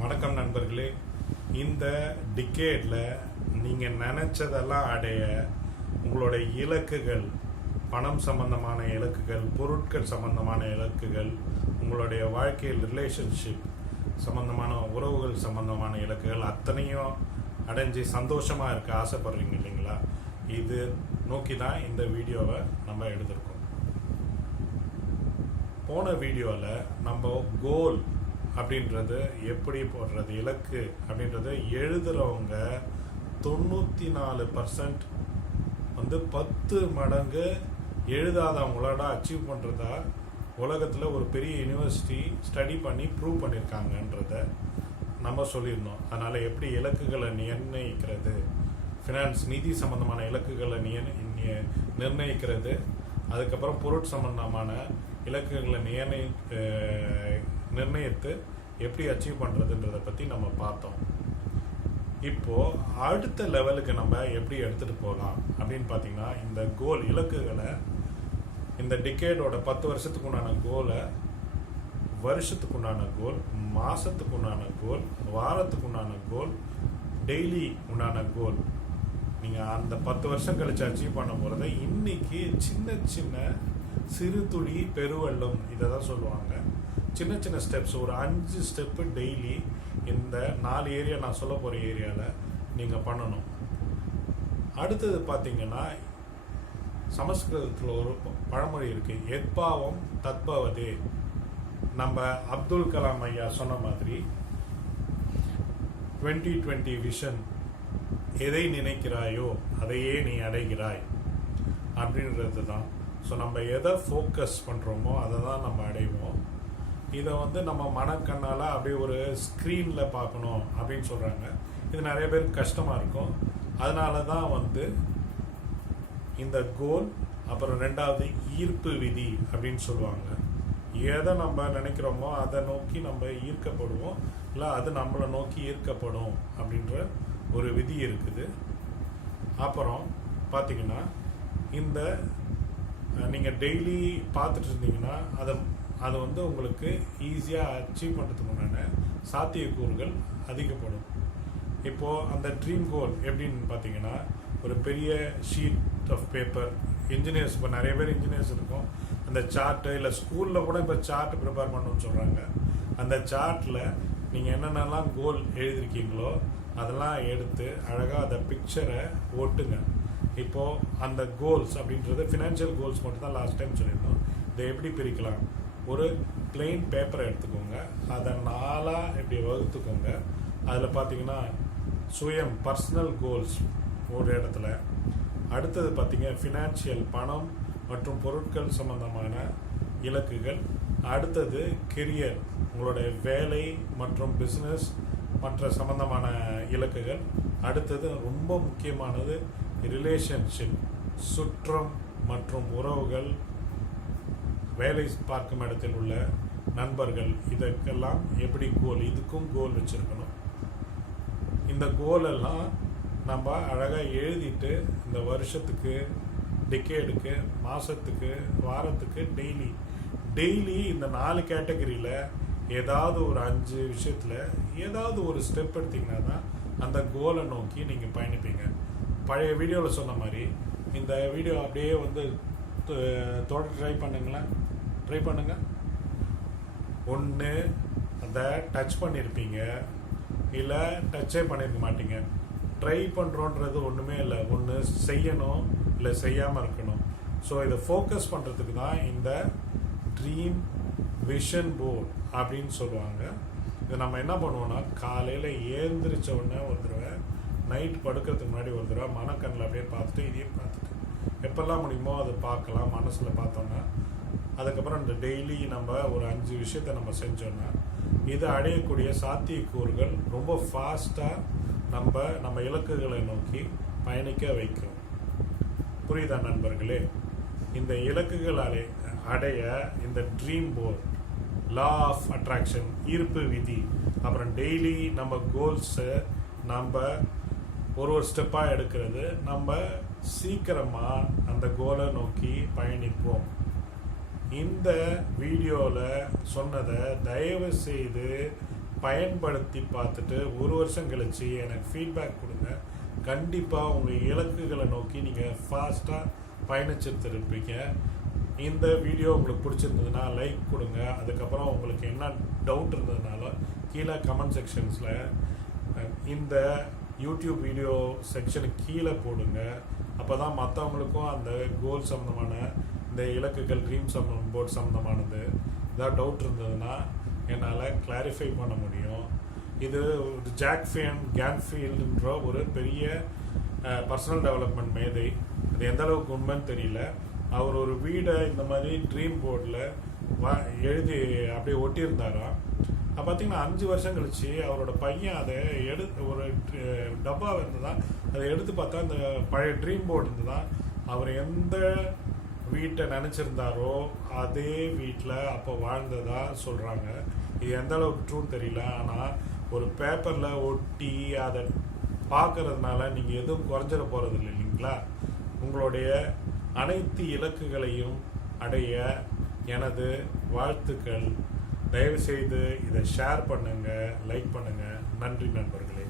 வணக்கம் நண்பர்களே. இந்த டிக்கேட்டில் நீங்கள் நினச்சதெல்லாம் அடைய உங்களுடைய இலக்குகள் பணம் சம்பந்தமான இலக்குகள் பொருட்கள் சம்பந்தமான இலக்குகள் உங்களுடைய வாழ்க்கையில் ரிலேஷன்ஷிப் சம்பந்தமான உறவுகள் சம்பந்தமான இலக்குகள் அத்தனையும் அடைஞ்சு சந்தோஷமாக இருக்க ஆசைப்படுறீங்க இல்லைங்களா? இது நோக்கி தான் இந்த வீடியோவை நம்ம எடுத்திருக்கோம். போன வீடியோவில் நம்ம கோல் அப்படின்றது எப்படி போடுறது? இலக்கு அப்படின்றது எழுதுறவங்க தொண்ணூற்றி நாலு பர்சன்ட் வந்து பத்து மடங்கு எழுதாதவங்களோட அச்சீவ் பண்ணுறதா உலகத்தில் ஒரு பெரிய யூனிவர்சிட்டி ஸ்டடி பண்ணி ப்ரூவ் பண்ணியிருக்காங்கன்றத நம்ம சொல்லியிருந்தோம். அதனால் எப்படி இலக்குகளை நிர்ணயிக்கிறது? ஃபினான்ஸ் நிதி சம்பந்தமான இலக்குகளை நிய- நிய- நிர்ணயிக்கிறது. அதுக்கப்புறம் பொருட் சம்பந்தமான இலக்குகளை நிர்ணய நிர்ணயித்து எப்படி அச்சீவ் பண்ணுறதுன்றதை பற்றி நம்ம பார்த்தோம். இப்போது அடுத்த லெவலுக்கு நம்ம எப்படி எடுத்துகிட்டு போகலாம் அப்படின்னு பார்த்தீங்கன்னா இந்த கோல் இலக்குகளை இந்த டிக்கேடோட பத்து வருஷத்துக்கு உண்டான கோலை வருஷத்துக்கு உண்டான கோல் மாதத்துக்கு உண்டான கோல் வாரத்துக்கு உண்டான கோல் டெய்லி உண்டான கோல் நீங்கள் அந்த பத்து வருஷம் கழிச்சு அச்சீவ் பண்ண போகிறத இன்னைக்கு சின்ன சின்ன சிறு துளி பெருவெள்ளம் இதை தான் சொல்லுவாங்க. சின்ன சின்ன ஸ்டெப்ஸ் ஒரு அஞ்சு ஸ்டெப்பு டெய்லி இந்த நாலு ஏரியா நான் சொல்ல போகிற ஏரியாவில் நீங்கள் பண்ணணும். அடுத்தது பார்த்தீங்கன்னா சமஸ்கிருதத்தில் ஒரு பழமொழி இருக்குது எத்பாவம் தத்பவதே. நம்ம அப்துல் கலாம் ஐயா சொன்ன மாதிரி டுவெண்ட்டி டுவெண்ட்டி விஷன் எதை நினைக்கிறாயோ அதையே நீ அடைகிறாய் அப்படின்றது தான் ஸோ நம்ம எதை ஃபோக்கஸ் பண்ணுறோமோ அதை தான் நம்ம அடைவோம். இதை வந்து நம்ம மனக்கண்ணால் அப்படியே ஒரு ஸ்க்ரீனில் பார்க்கணும் அப்படின்னு சொல்கிறாங்க இது நிறைய பேருக்கு கஷ்டமாக இருக்கும். அதனால தான் வந்து இந்த கோல் அப்புறம் ரெண்டாவது ஈர்ப்பு விதி அப்படின்னு சொல்லுவாங்க. எதை நம்ம நினைக்கிறோமோ அதை நோக்கி நம்ம ஈர்க்கப்படுவோம். இல்லை அது நம்மளை நோக்கி ஈர்க்கப்படும் அப்படின்ற ஒரு விதி இருக்குது. அப்புறம் பார்த்தீங்கன்னா இந்த நீங்கள் டெய்லி பார்த்துட்டு இருந்தீங்கன்னா அதை அது வந்து உங்களுக்கு ஈஸியாக அச்சீவ் பண்ணுறதுக்கு உண்டான சாத்தியக்கூறுகள் அதிகப்படும். இப்போது அந்த ட்ரீம் கோல் எப்படின்னு பார்த்தீங்கன்னா ஒரு பெரிய ஷீட் ஆஃப் பேப்பர் இன்ஜினியர்ஸ் இப்போ நிறைய பேர் இன்ஜினியர்ஸ் இருக்கும். அந்த சார்ட்டு இல்லை ஸ்கூலில் கூட இப்போ சார்ட் ப்ரிப்பேர் பண்ணணும்னு சொல்கிறாங்க அந்த சார்ட்டில் நீங்கள் என்னென்னலாம் கோல் எழுதியிருக்கீங்களோ அதெல்லாம் எடுத்து அழகாக அந்த பிக்சரை ஓட்டுங்க. இப்போது அந்த கோல்ஸ் அப்படின்றது ஃபினான்ஷியல் கோல்ஸ் மட்டும் தான் லாஸ்ட் டைம் சொல்லியிருந்தோம். இதை எப்படி பிரிக்கலாம்? ஒரு பிளெயின் பேப்பரை எடுத்துக்கோங்க. அதை நாலாக இப்படி வகுத்துக்கோங்க. அதில் பார்த்தீங்கன்னா சுயம் பர்சனல் கோல்ஸ் ஒரு இடத்துல. அடுத்தது பார்த்தீங்க ஃபினான்ஷியல் பணம் மற்றும் பொருட்கள் சம்பந்தமான இலக்குகள். அடுத்தது கெரியர் உங்களுடைய வேலை மற்றும் பிஸ்னஸ் மற்ற சம்பந்தமான இலக்குகள். அடுத்தது ரொம்ப முக்கியமானது ரிலேஷன்ஷிப் சுற்றம் மற்றும் உறவுகள். வேலை பார்க்கும் இடத்தில் உள்ள நண்பர்கள் இதற்கெல்லாம் எப்படி கோல் இதுக்கும் கோல் வச்சுருக்கணும். இந்த கோலெல்லாம் நம்ம அழகாக எழுதிட்டு இந்த வருஷத்துக்கு டிக்கேடுக்கு மாதத்துக்கு வாரத்துக்கு டெய்லி டெய்லி இந்த நாலு கேட்டகரியில் ஏதாவது ஒரு அஞ்சு விஷயத்தில் ஏதாவது ஒரு ஸ்டெப் எடுத்திங்கன்னா தான் அந்த கோலை நோக்கி நீங்கள் பயணிப்பீங்க. பழைய வீடியோவில் சொன்ன மாதிரி இந்த வீடியோ அப்படியே வந்து தொ- தொடர் ட்ரை பண்ணுங்களேன். ட்ரை பண்ணுங்க. ஒன்று அதை டச் பண்ணியிருப்பீங்க இல்லை டச்சே பண்ணியிருக்க மாட்டீங்க. ட்ரை பண்ணுறோன்றது ஒன்றுமே இல்லை. ஒன்று செய்யணும் இல்லை செய்யாமல் இருக்கணும். ஸோ இதை ஃபோக்கஸ் பண்ணுறதுக்கு தான் இந்த ட்ரீம் விஷன் போர்டு அப்படின்னு சொல்லுவாங்க. இது நம்ம என்ன பண்ணுவோம்னா காலையில் ஏந்திரிச்ச உடனே ஒரு தடவை நைட் படுக்கிறதுக்கு முன்னாடி ஒரு தடவை மனக்கண்ணில் அப்படியே பார்த்துட்டு இதையும் பார்த்துட்டு. எப்பெல்லாம் முடியுமோ அதை பார்க்கலாம் மனசில் பார்த்தோன்னா அதுக்கப்புறம் இந்த டெய்லி நம்ம ஒரு அஞ்சு விஷயத்தை நம்ம செஞ்சோன்னா இது அடையக்கூடிய சாத்தியக்கூறுகள் ரொம்ப ஃபாஸ்ட்டாக நம்ம நம்ம இலக்குகளை நோக்கி பயணிக்க வைக்கும். புரியுதா நண்பர்களே? இந்த இலக்குகள் அடை அடைய இந்த dream board law of attraction ஈர்ப்பு விதி அப்புறம் டெய்லி நம்ம கோல்ஸை நம்ம ஒரு ஒரு ஸ்டெப்பாக எடுக்கிறது நம்ம சீக்கிரமாக அந்த கோலை நோக்கி பயணிப்போம். இந்த வீடியோவில் சொன்னதை தயவு செய்து பயன்படுத்தி பார்த்துட்டு ஒரு வருஷம் கழிச்சு எனக்கு ஃபீட்பேக் கொடுங்க. கண்டிப்பாக உங்கள் இலக்குகளை நோக்கி நீங்கள் ஃபாஸ்ட்டாக பயணிச்சுட்டு இருப்பீங்க இந்த வீடியோ உங்களுக்கு பிடிச்சிருந்ததுன்னா லைக் கொடுங்க. அதுக்கப்புறம் உங்களுக்கு என்ன டவுட் இருந்ததுனால கீழே கமெண்ட் செக்ஷன்ஸில் இந்த யூடியூப் வீடியோ செக்ஷனுக்கு கீழே போடுங்க. அப்போ தான் மற்றவங்களுக்கும் அந்த கோல் சம்மந்தமான இந்த இலக்குகள் ட்ரீம் சம்மந்தம் போர்ட் சம்மந்தமானது ஏதாவது டவுட் இருந்ததுன்னா என்னால் கிளாரிஃபை பண்ண முடியும். இது ஒரு ஜாக்ஃபியன் கேன்ஃபீல்டுன்ற ஒரு பெரிய பர்சனல் டெவலப்மெண்ட் மேதை. அது எந்த அளவுக்கு உண்மைன்னு தெரியல. அவர் ஒரு வீடை இந்த மாதிரி ட்ரீம் போர்டில் வா எழுதி அப்படியே ஒட்டியிருந்தாராம். அப்போ பார்த்தீங்கன்னா அஞ்சு வருஷம் கழிச்சு அவரோட பையன் அதை எடு ஒரு டப்பா இருந்ததான் அதை எடுத்து பார்த்தா அந்த பழைய ட்ரீம் போர்டு இருந்ததான் அவர் எந்த வீட்டை நினச்சிருந்தாரோ அதே வீட்டில் அப்போ வாழ்ந்ததா சொல்கிறாங்க இது எந்த அளவுக்கு ட்ரூன்னு தெரியல. ஆனால் ஒரு பேப்பரில் ஒட்டி அதை பார்க்கறதுனால நீங்கள் எதுவும் குறைஞ்சிட போகிறது இல்லை இல்லைங்களா? உங்களுடைய அனைத்து இலக்குகளையும் அடைய எனது வாழ்த்துக்கள். தயவுசெய்து இதை ஷேர் பண்ணுங்கள் லைக் பண்ணுங்கள் நன்றி நண்பர்களே.